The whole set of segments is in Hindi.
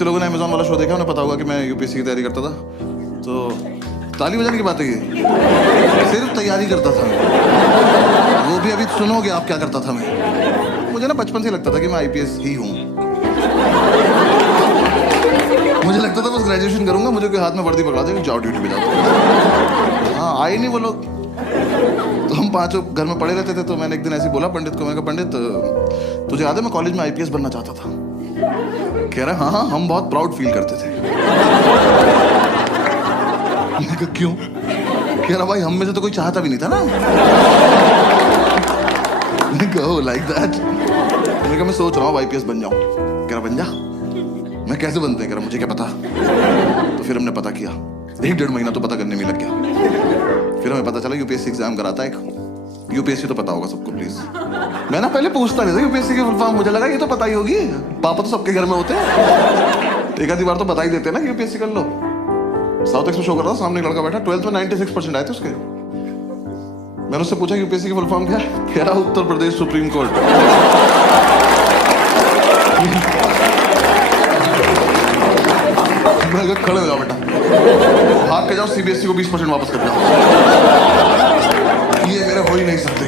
जितने लोगों ने अमेजोन वाला शो देखा उन्हें पता होगा कि मैं यूपीएससी की तैयारी करता था। तो ताली बजाने की बात है ये, सिर्फ तैयारी करता था मैं। वो भी अभी सुनोगे आप क्या करता था मैं। मुझे ना बचपन से लगता था कि मैं आईपीएस ही हूँ। मुझे लगता था बस ग्रेजुएशन करूंगा, मुझे कोई हाथ में वर्दी पकड़ा देगा, जाओ ड्यूटी पे जाओ। हाँ आए नहीं वो लोग। तो हम पांचों घर में पड़े रहते थे। तो मैंने एक दिन ऐसे बोला पंडित को, मैंने कहा पंडित तुझे याद है मैं कॉलेज में आईपीएस बनना चाहता था। कह रहा हाँ हम बहुत प्राउड फील करते थे। मैंने कहा क्यों? कह रहा भाई हम में से तो कोई चाहता भी नहीं था ना। मैंने कहा लाइक दैट। मैंने कहा मैं सोच रहा हूँ आईपीएस बन जाऊं। कह रहा बन जा। मैं कैसे बनते हैं? कह रहा मुझे क्या पता। तो फिर हमने पता किया, 1-1.5 महीना तो पता करने में लग गया। फिर हमें पता चला यूपीएससी एग्जाम कराता है एक। यूपीएससी तो पता होगा सबको प्लीज। मैं ना पहले पूछता नहीं था यूपीएससी की फुल फॉर्म, मुझे लगा ये तो पता ही होगी, पापा तो सबके घर में होते हैं, एक आधी बार तो बता ही देते हैं ना यूपीएससी कर लो। साउथ एक्स में शो कर रहा था, सामने एक लड़का बैठा, 12th में 96% आए थे उसके। मैंने उससे पूछा यूपीएससी की फुल फॉर्म क्या है? कह रहा उत्तर प्रदेश सुप्रीम कोर्ट। मैं कहा खड़े हो जाओ बेटा, भाग के जाओ, सीबीएसई को 20% वापस कर जाओ। ये मेरे हो ही नहीं सकते,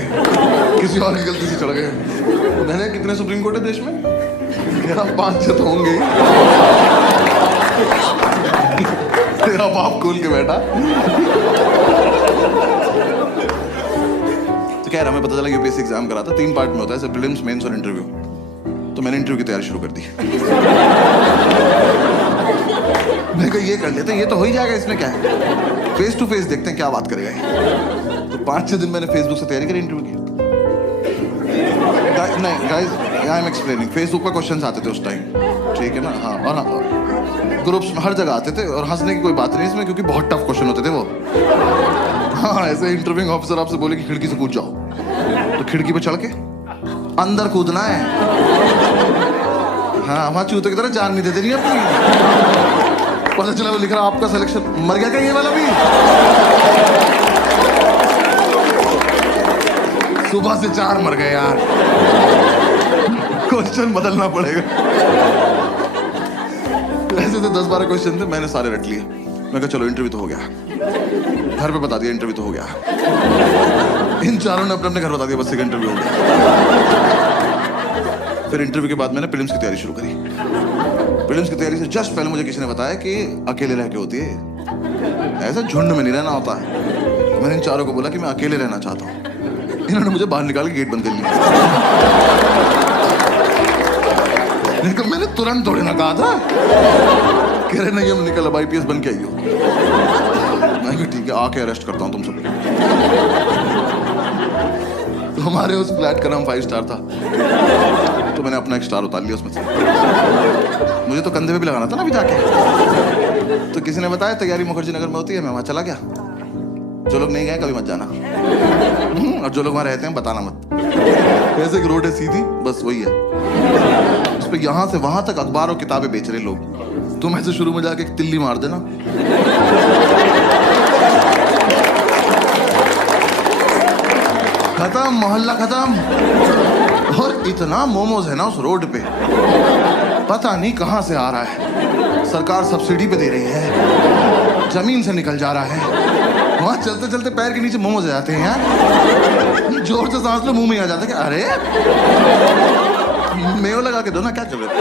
किसी और की गलती से चढ़ गए। मैंने कितने सुप्रीम कोर्ट है देश में? कह रहा 5-6 तो होंगे ही। तेरा बाप खोल के बैठा। तो कह रहा मैं पता चला यूपीएससी एग्जाम करा था, 3 पार्ट में होता है, प्रीलिम्स, मेंस और इंटरव्यू। तो मैंने इंटरव्यू की तैयारी शुरू कर दी। मैं कहा ये कर लेते हैं, ये तो हो ही जाएगा, इसमें क्या है, फेस टू फेस देखते हैं क्या बात करेगा ये। तो 5-6 दिन मैंने फेसबुक से तैयारी करी इंटरव्यू की। नहीं guys I am explaining, Facebook पर क्वेश्चंस आते थे उस टाइम, ठीक है ना। हाँ और हाँ ग्रुप्स में हर जगह आते थे, और हंसने की कोई बात नहीं इसमें, क्योंकि बहुत टफ क्वेश्चन होते थे वो। हाँ ऐसे इंटरव्यूइंग ऑफिसर आपसे बोले कि खिड़की से कूद जाओ, तो खिड़की पे चढ़ के अंदर कूदना है। हाँ वहां चूते की तरह जान नहीं देते नहीं अपनी। पता चला वो लिख रहा आपका सिलेक्शन, मर गया क्या ये वाला भी? सुबह से 4 मर गए यार। क्वेश्चन बदलना पड़ेगा। ऐसे तो 10-12 क्वेश्चन थे, मैंने सारे रट लिए। मैं कहा चलो इंटरव्यू तो हो गया, घर पे बता दिया इंटरव्यू तो हो गया। इन चारों ने अपने अपने घर बता दिया बस एक इंटरव्यू हो गया। फिर इंटरव्यू के बाद मैंने प्रीलिम्स की तैयारी शुरू करी। प्रीलिम्स की तैयारी से जस्ट पहले मुझे किसी ने बताया कि अकेले रह के होती है, ऐसा झुंड में नहीं रहना होता है। मैंने इन चारों को बोला कि मैं अकेले रहना चाहता हूँ। इन्होंने मुझे बाहर निकाल के गेट बंद कर लिया। लेकिन मैंने तुरंत थोड़ी ना कहा था। कह रहे नहीं हम निकल, अब आईपीएस बन के आई हो। मैं भी ठीक है आके अरेस्ट करता हूँ तुम सब। तो हमारे उस फ्लैट का नाम 5 स्टार था, तो मैंने अपना एक स्टार उतार लिया उसमें से। मुझे तो कंधे पे भी लगाना था ना अभी जाके। तो किसी ने बताया तैयारी मुखर्जी नगर में होती है, मैं वहां चला गया। जो लोग नहीं गए कभी मत जाना, और जो लोग वहां रहते हैं बताना मत। ऐसे एक रोड है सीधी, बस वही है। उस पे यहां से वहां तक अखबार और किताबें बेच रहे लोग। तुम ऐसे शुरू में जाके एक तिल्ली मार देना, खत्म, मोहल्ला खत्म। और इतना मोमोज है ना उस रोड पे, पता नहीं कहां से आ रहा है। सरकार सब्सिडी पे दे रही है, जमीन से निकल जा रहा है। वहां चलते चलते पैर के नीचे मोमोज आ जाते हैं यार। जोर से सांस लो मुंह में आ जाता है कि अरे मेयो लगा के दो ना, क्या कर रहे हो?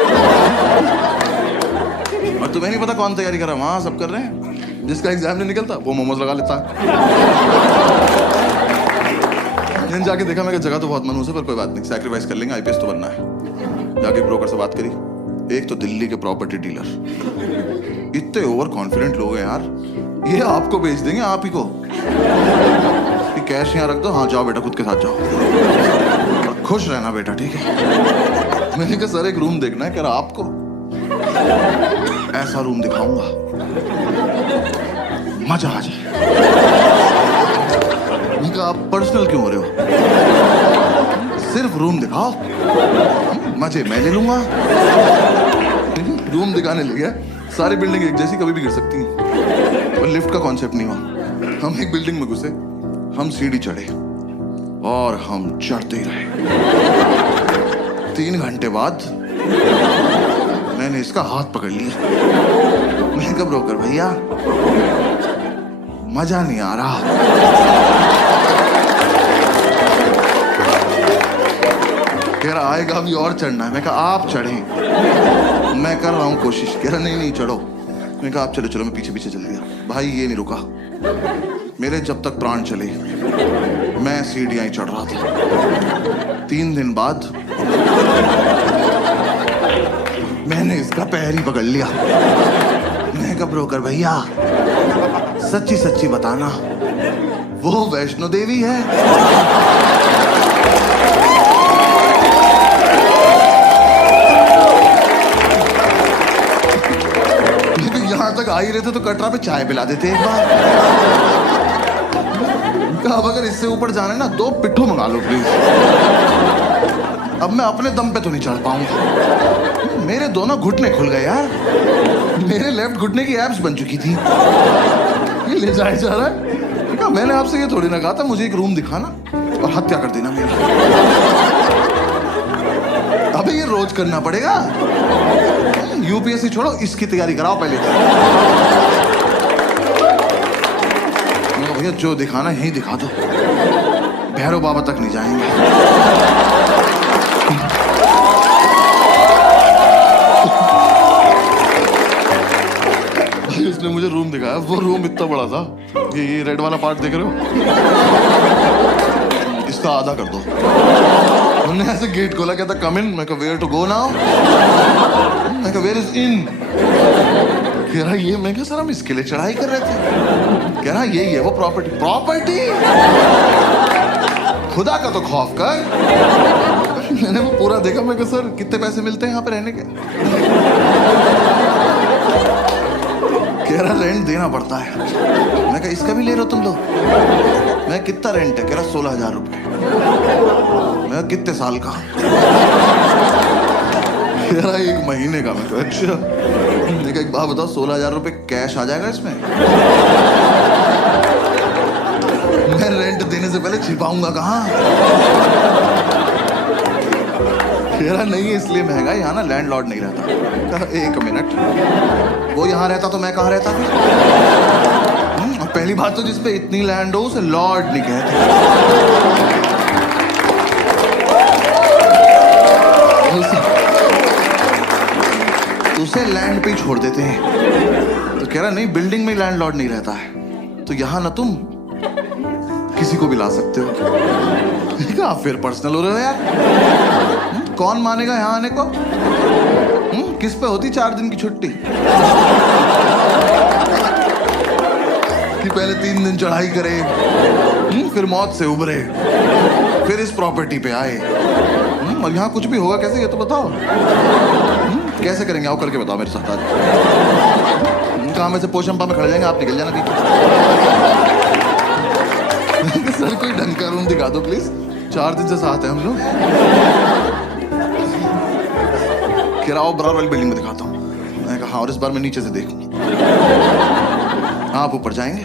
और तुम्हें नहीं पता कौन तैयारी कर रहा है, वहां सब कर रहे हैं। जिसका एग्जाम नहीं निकलता वो मोमोज लगा लेता है। जाके देखा मैं जगह तो बहुत मनहूस है, पर कोई बात नहीं, सैक्रिफाइस कर लेंगे, आईपीएस तो बनना है। जाके ब्रोकर से बात करी, एक तो दिल्ली के प्रॉपर्टी डीलर, इतने ओवर कॉन्फिडेंट लोग हैं यार, ये आपको बेच देंगे आप ही को, कि कैश यहाँ रख दो, हाँ जाओ बेटा खुद के साथ जाओ, खुश रहना बेटा ठीक है। मैंने कहा सर एक रूम देखना है। कह रहा आपको ऐसा रूम दिखाऊंगा मजा आ जाए। आप पर्सनल क्यों हो रहे हो? सिर्फ रूम दिखाओ, मजे मैं ले लूंगा। रूम दिखाने ले गया, सारी बिल्डिंग एक जैसी, कभी भी गिर सकती हैं, और लिफ्ट का कॉन्सेप्ट नहीं हुआ। हम एक बिल्डिंग में घुसे, हम सीढ़ी चढ़े और हम चढ़ते ही रहे। 3 घंटे बाद मैंने इसका हाथ पकड़ लिया। मैंने कहा ब्रोकर भैया मजा नहीं आ रहा। कह रहा आएगा अभी और चढ़ना है। मैं कहा आप चढ़े, मैं कर रहा हूं कोशिश। कह रहा नहीं चढ़ो। मैं कहा आप चलो चलो। मैं पीछे पीछे चल दिया। भाई ये नहीं रुका। मेरे जब तक प्राण चले मैं सीढ़ियां ही चढ़ रहा था। 3 दिन बाद मैंने इसका पैर ही पकड़ लिया। मैं कहा ब्रोकर भैया सच्ची सच्ची बताना वो वैष्णो देवी है? यहां तक आ ही रहे थे तो कटरा पे चाय पिला देते एक बार। अब अगर इससे ऊपर जाना है ना 2 पिट्ठू मंगा लो प्लीज। अब मैं अपने दम पे तो नहीं चढ़ पाऊंगा। मेरे दोनों घुटने खुल गए यार। मेरे लेफ्ट घुटने की एब्स बन चुकी थी। ये ले जाया जा रहा है। कहा मैंने आपसे ये थोड़ी ना कहा था मुझे एक रूम दिखाना और हत्या कर देना मेरी। अबे ये रोज करना पड़ेगा। यूपीएससी छोड़ो इसकी तैयारी कराओ पहले। भैया जो दिखाना यही दिखा दो। भैरव बाबा तक नहीं जाएंगे। भाई उसने मुझे रूम दिखाया। वो रूम इतना बड़ा था। ये रेड वाला पार्ट देख रहे हो? इसका आधा कर दो। उन्होंने ऐसे गेट खोला। कहता कम इन। मैं कहा वेयर टू गो नाउ? मैं कहा वेयर इज इन? कह रहा ये। मैं कहा सर हम इसके लिए चढ़ाई कर रहे थे। कह रहा यही है वो प्रॉपर्टी। खुदा का तो खौफ कर। मैंने वो पूरा देखा। मैं कहा सर कितने पैसे मिलते हैं यहाँ पे रहने के? कह रहा रेंट देना पड़ता है। मैं कहा इसका भी ले रहे हो तुम लोग? मैं कितना रेंट है? कह रहा 16,000 रुपए। मैं कितने साल का? कह रहा 1 महीने का। मैं कहा अच्छा। देखा एक बात बताओ 16,000 रुपए कैश आ जाएगा इसमें? मैं रेंट देने से पहले छिपाऊंगा कहाँ? कह रहा नहीं है इसलिए महंगा। यहाँ ना लैंडलॉर्ड नहीं रहता। कहा 1 मिनट वो यहाँ रहता तो मैं कहाँ रहता फिर? पहली बात तो जिसपे इतनी लैंड हो उसे लॉर्ड नहीं कहते। उसे लैंड पे ही छोड़ देते हैं। तो कह रहा नहीं बिल्डिंग में लैंडलॉर्ड नहीं रहता है। तो यहाँ ना तुम किसी को भी ला सकते हो। आप फिर पर्सनल हो रहे हो यार। कौन मानेगा यहाँ आने को? किस पे होती 4 दिन की छुट्टी? कि पहले 3 दिन चढ़ाई करे, फिर मौत से उबरे, फिर इस प्रॉपर्टी पे आए। और यहाँ कुछ भी होगा कैसे ये तो बताओ। कैसे करेंगे? आओ करके बताओ मेरे साथ आज। कहाँ में से पोशंपा में खड़े जाएंगे आप निकल जाना। सर कोई ढंग का रूम दिखा दो प्लीज। 4 दिन से साथ हैं हम लोग। किराओ बराबर वाली बिल्डिंग में दिखाता हूँ। मैंने कहा हाँ और इस बार मैं नीचे से देखूँ। आप ऊपर जाएंगे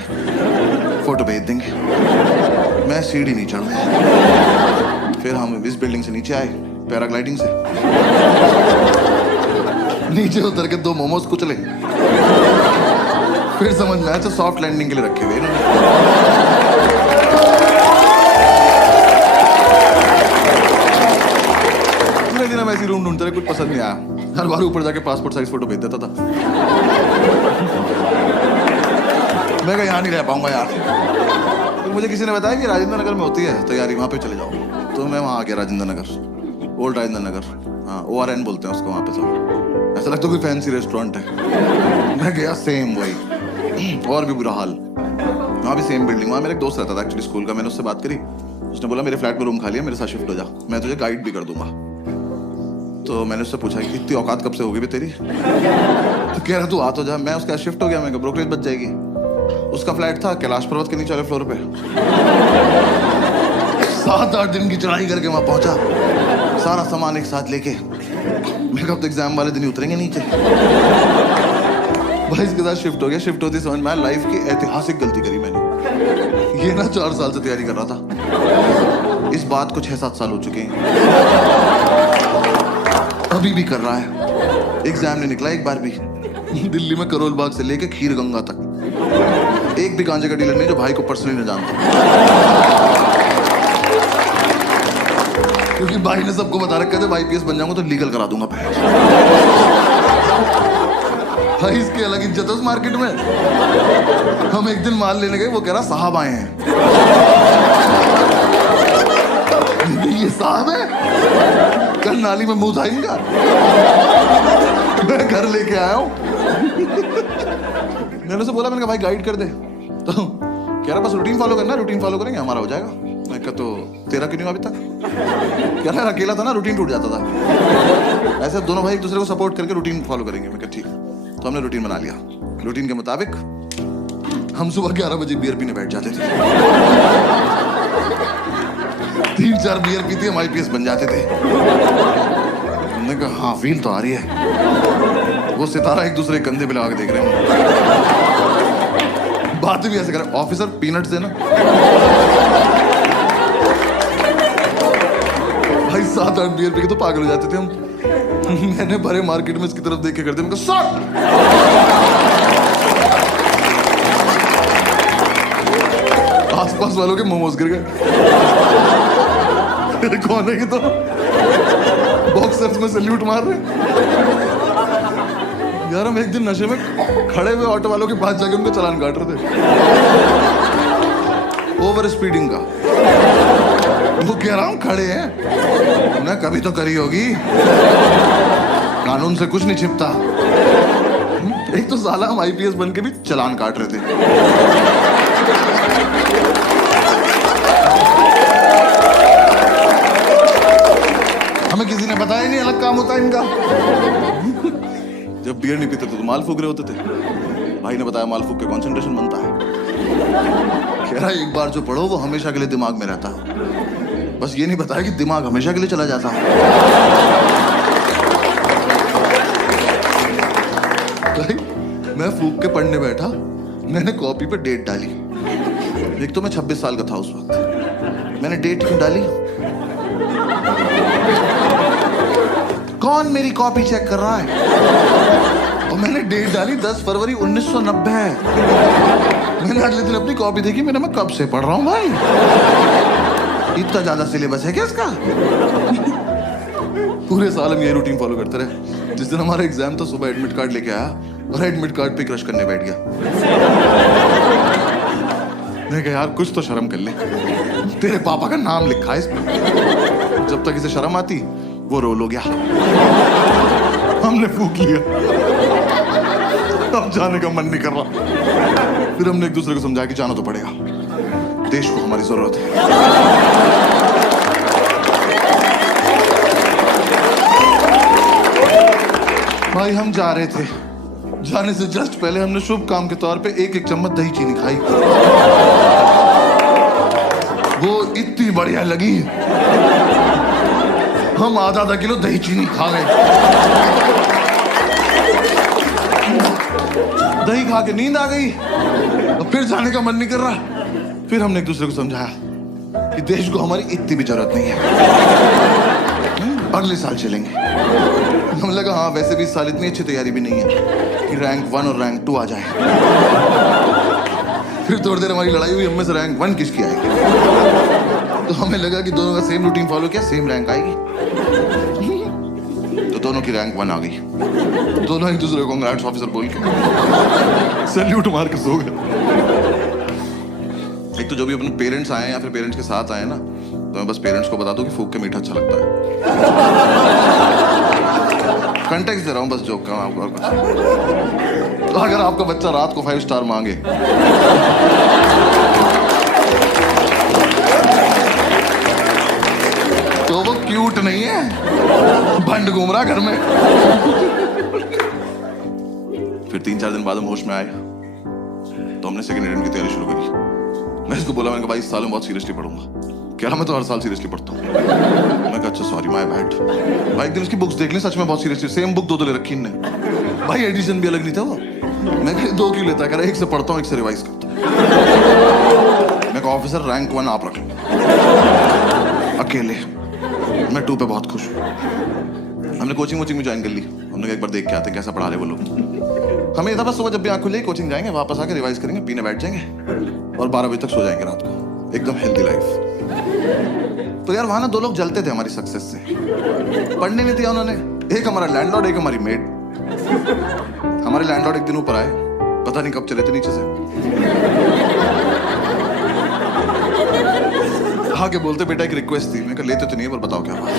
फोटो भेज देंगे। मैं सीढ़ी नहीं चढ़ूंगा। फिर हम इस बिल्डिंग से नीचे आए पैराग्लाइडिंग से। नीचे उतर के 2 मोमोज कुचले। फिर समझ में आया तो सॉफ्ट लैंडिंग के लिए रखे हुए इन्होंने। पूरे दिन हम ऐसी रूम ढूंढते रहे। कुछ पसंद नहीं आया। हर बार ऊपर जाके पासपोर्ट साइज फोटो भेज देता था। मैं यहाँ नहीं रह पाऊंगा यार। तो मुझे किसी ने बताया कि राजेंद्र नगर में होती है तैयारी, वहाँ पे चले जाओ। तो मैं वहाँ आ गया राजेंद्र नगर, ओल्ड राजेंद्र नगर। हाँ ORN बोलते हैं उसको वहाँ पे सब। ऐसा लगता है कोई फैंसी रेस्टोरेंट है। मैं गया सेम वही और भी बुरा हाल। वहाँ भी सेम बिल्डिंग। वहाँ मेरा एक दोस्त रहता था एक्चुअली स्कूल का। मैंने उससे बात करी। उसने बोला मेरे फ्लैट में रूम खाली है, मेरे साथ शिफ्ट हो जा, मैं तुझे गाइड भी कर दूंगा। तो मैंने उससे पूछा कि इतनी औकात कब से होगी भी तेरी? तो कह रहा तू आ तो जा। मैं उसका शिफ्ट हो गया। मैं ब्रोकरेज बच जाएगी। उसका फ्लैट था कैलाश पर्वत के नीचे वाले फ्लोर पे। 7-8 दिन की चढ़ाई करके वहां पहुंचा, सारा सामान एक साथ लेके। मैं कब तो एग्जाम वाले दिन ही उतरेंगे नीचे। भाई इसके साथ शिफ्ट हो गया। शिफ्ट होती समझ में आया लाइफ की ऐतिहासिक गलती करी मैंने। ये ना 4 साल से तैयारी कर रहा था। इस बात को 6-7 साल हो चुके हैं। अभी भी कर रहा है। एग्जाम नहीं निकला एक बार भी। दिल्ली में करोल बाग से लेके खीर गंगा तक एक भी गांजे का डीलर नहीं जो भाई को पर्सनली न जानता, क्योंकि भाई ने सबको बता रखा था भाई आईपीएस बन जाऊंगा तो लीगल करा दूंगा भाई इसकी अलग इज्जत है उस मार्केट में। हम एक दिन माल लेने गए, वो कह रहा साहब आए हैं। ये साहब है, कल नाली में मुंह जाएगा। मैं घर लेके आया हूं। मैंने उसे बोला, मैंने कहा भाई गाइड कर दे, तो कह रहा बस रूटीन फॉलो करना, रूटीन फॉलो करेंगे हमारा हो जाएगा। मैं कहा तो तेरा क्यों नहीं हुआ अभी तक? कह रहा अकेला था ना, रूटीन टूट जाता था। ऐसे दोनों भाई एक दूसरे को सपोर्ट करके रूटीन फॉलो करेंगे। मैं कहा ठीक। तो हमने रूटीन बना लिया। रूटीन के मुताबिक हम सुबह 11 बजे बियर पीने बैठ जाते थे। 3-4 बियर पीते हम आईपीएस बन जाते थे। हमने कहा हाँ फील तो आ रही है। वो सितारा एक दूसरे कंधे पे लगा के देख रहे हैं, बातें भी ऐसे कर रहे। ऑफिसर पीनट्स देना। भाई 7-8 बियर पी के तो पागल हो जाते थे हम। मैंने भरे मार्केट में इसकी तरफ देख के करते, मैं कहा आसपास वालों के मोमोज गिर गए। कौन है ये? तो बॉक्सर्स में सैल्यूट मार रहे। यार हम एक दिन नशे में खड़े हुए ऑटो वालों के पास जाके उनका चालान काट रहे थे ओवर स्पीडिंग का। वो कह रहा हूं खड़े हैं ना, कभी तो करी होगी, कानून से कुछ नहीं छिपता। एक तो साला हम आईपीएस बन के भी चालान काट रहे थे। हमें किसी ने बताया नहीं अलग काम होता है इनका। जब बियर नहीं पीते तो माल फूक रहे होते थे। भाई ने बताया माल फूक के कंसंट्रेशन बनता है। कह रहा एक बार जो पढ़ो वो हमेशा के लिए दिमाग में रहता है। बस ये नहीं बताया कि दिमाग हमेशा के लिए चला जाता है। मैं फूक के पढ़ने बैठा, मैंने कॉपी पे डेट डाली। एक तो मैं 26 साल का था उस वक्त। मैंने डेट क्यों डाली? कौन मेरी कॉपी चेक कर रहा है? और मैंने डेट डाली 10 फरवरी 1990। मैंने अगले दिन अपनी कॉपी देखी, मैंने मैं कब से पढ़ रहा हूं भाई, इतना ज्यादा सिलेबस है क्या इसका? पूरे साल हम ये रूटीन फॉलो करते रहे। जिस दिन हमारा एग्जाम था सुबह एडमिट कार्ड लेके आया और एडमिट कार्ड पे क्रश करने बैठ गया। मैं कहा यार कुछ तो शर्म कर ले, तेरे पापा का नाम लिखा है इसमें। जब तक इसे शर्म आती वो रोल हो गया। हमने फूक लिया, अब जाने का मन नहीं कर रहा। फिर हमने एक दूसरे को समझाया कि जाना तो पड़ेगा, देश को हमारी जरूरत है। भाई हम जा रहे थे, जाने से जस्ट पहले हमने शुभ काम के तौर पे एक चम्मच दही चीनी खाई। वो इतनी बढ़िया लगी, हम आधा किलो दही चीनी खा गए। दही खा के नींद आ गई, और फिर जाने का मन नहीं कर रहा। फिर हमने एक दूसरे को समझाया कि देश को हमारी इतनी भी जरूरत नहीं है, अगले साल चलेंगे। हमें लगा हाँ वैसे भी इस साल इतनी अच्छी तैयारी भी नहीं है कि रैंक 1 और रैंक 2 आ जाए। फिर थोड़ी देर हमारी लड़ाई हुई, हम में से रैंक 1 किसकी आएगी। तो हमें लगा कि दोनों का सेम रूटीन फॉलो किया, सेम रैंक आएगी। तो दोनों की रैंक 1 आ गई। दोनों एक दूसरे को कांग्रेट्स ऑफिसर बोल के सैल्यूट मार के सो गए। एक तो जो भी अपने पेरेंट्स आए या फिर पेरेंट्स के साथ आए ना, तो मैं बस पेरेंट्स को बता दूं कि फूक के मीठा अच्छा लगता है। कंटेक्स्ट दे रहा हूं बस जोक का आपको, और कुछ। तो अगर आपका बच्चा रात को 5 स्टार मांगे तो वो क्यूट नहीं है, भंड घूम रहा घर में। फिर 3-4 दिन बाद हम होश में आए, तो हमने सेकंड अटेम्प्ट की तैयारी शुरू करी। मैं इसको बोला, मैंने कहा भाई इस साल मैं बहुत सीरियसली पढ़ूंगा। कह रहा मैं तो हर साल सीरियसली पढ़ता हूँ। मैं कहा अच्छा सॉरी माय बैड। भाई एक दिन उसकी बुक्स देख ली, सच में बहुत सीरियसली सेम बुक 2 ले रखी इनने। भाई एडिशन भी अलग नहीं था वो। मैं 2 क्यों लेता? कह रहा एक से पढ़ता हूँ एक से रिवाइज करता हूँ। मैं कहा ऑफिसर रैंक 1 आप रख लो अकेले, मैं 2 पे बहुत खुश हूँ। हमने कोचिंग वोचिंग में ज्वाइन कर ली हमने कहा एक बार देख के आते हैं कैसा पढ़ा रहे वो लोग। हमें इधर बस सुबह जब भी आँख खुलेगी कोचिंग जाएंगे, वापस आके रिवाइज करेंगे, पीने बैठ जाएंगे और 12 बजे तक सो जाएंगे रात को। एकदम हेल्दी लाइफ। तो यार वहां ना 2 लोग जलते थे हमारी सक्सेस से। पढ़ने नहीं दिया उन्होंने। एक हमारा लैंडलॉर्ड, एक हमारी मेड। हमारे लैंडलॉर्ड एक दिन ऊपर आए, पता नहीं कब चले थे नीचे से। हाँ के बोलते बेटा एक रिक्वेस्ट थी। मैं कहा लेते तो नहीं पर बताओ क्या बात।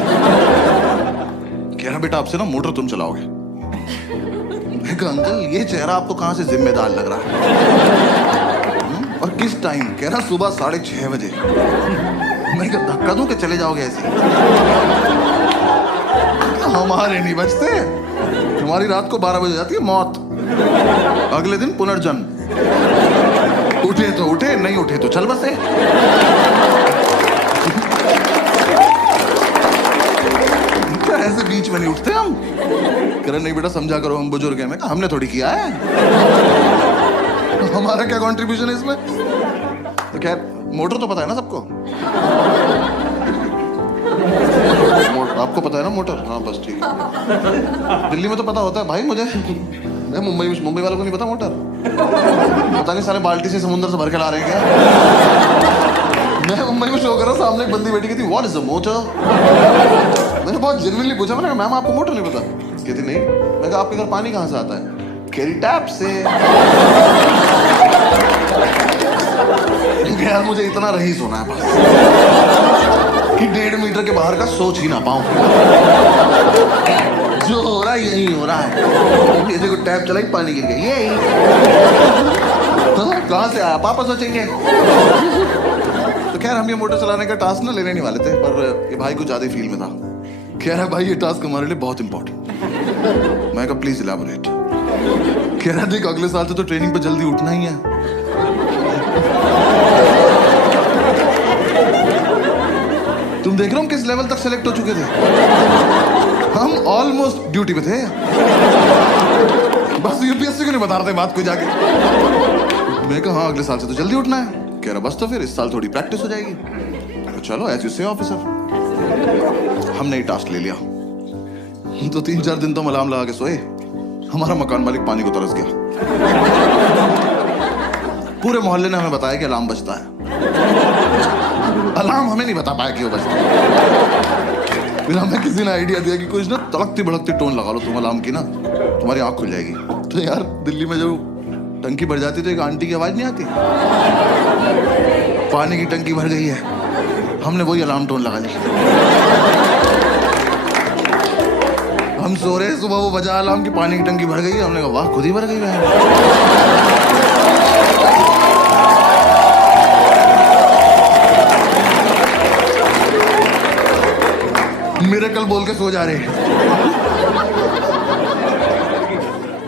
कह रहा बेटा आपसे ना मोटर तुम चलाओगे। मैं कहा अंकल ये चेहरा आपको कहां से जिम्मेदार लग रहा है और किस टाइम? कह रहा सुबह 6:30 बजे। मैं कहा धक्का दूं कि चले जाओगे ऐसे? हमारे नहीं बचते, तुम्हारी रात को 12 बजे जाती है मौत, अगले दिन पुनर्जन्म। उठे तो उठे, नहीं उठे तो चल बसे। क्या ऐसे बीच में नहीं उठते हम? कह रहे नहीं बेटा समझा करो, हम बुजुर्ग हैं। मैं कहा हमने थोड़ी किया है, हमारा क्या कंट्रीब्यूशन है इसमें? तो खैर मोटर तो पता है ना सबको। आपको पता है ना मोटर? हाँ बस ठीक है। दिल्ली में तो पता होता है भाई मुझे। मैं मुंबई वालों को नहीं पता मोटर। पता नहीं सारे बाल्टी से समुद्र से भर के ला रहे हैं क्या? मैं मुंबई में शो कर रहा, सामने एक बंदी बैठी थी, व्हाट इज अ मोटर? मैंने बहुत जेन्युइनली पूछा, मैंने कहा मैम आपको मोटर नहीं पता? कहती नहीं। मैं कहा आपके घर पानी कहाँ से आता है? केरी टैप से। यार मुझे इतना रईस होना है बस कि 1.5 मीटर के बाहर का सोच ही ना पाऊं। जो हो रहा है यही हो रहा है। ये देखो टैप चलाई पानी गिर गया, यही। कहाँ से आया पापा सोचेंगे। तो खैर हम ये मोटर चलाने का टास्क ना लेने नहीं वाले थे, पर ये भाई को ज्यादा फील में था। कह रहा भाई ये टास्क हमारे लिए बहुत इंपॉर्टेंट। मैं कहा प्लीज इलैबोरेट। कह रहा देख अगले साल से तो ट्रेनिंग पे जल्दी उठना ही है। तुम देख रहे हो हम किस लेवल तक सेलेक्ट हो चुके थे। हम ऑलमोस्ट ड्यूटी पे थे। बस यूपीएससी को नहीं बता रहे बात को जाके। मैं कहा हाँ अगले साल से तो जल्दी उठना है। कह रहा बस तो फिर इस साल थोड़ी प्रैक्टिस हो जाएगी। तो चलो एज यू से ऑफिसर। हमने ये टास्क ले लिया। तो 3-4 दिन तो हम अलार्म लगा के सोए। हमारा मकान मालिक पानी को तरस गया। पूरे मोहल्ले ने हमें बताया कि अलार्म बजता है। अलार्म हमें नहीं बता पाया कि वो बजता है। फिर हमें किसी ने आइडिया दिया कि कुछ ना तड़कती भड़कती टोन लगा लो तुम अलार्म की ना, तुम्हारी आंख खुल जाएगी। तो यार दिल्ली में जब टंकी भर जाती तो एक आंटी की आवाज नहीं आती, पानी की टंकी भर गई है। हमने वही अलार्म टोन लगा ली। हम सो रहे, सुबह वो बजा अलार्म की पानी की टंकी भर गई है। हमने कहा वाह खुद ही भर गई है। मिरेकल बोल के सो जा रहे।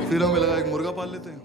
फिर हमें लगा एक मुर्गा पाल लेते हैं।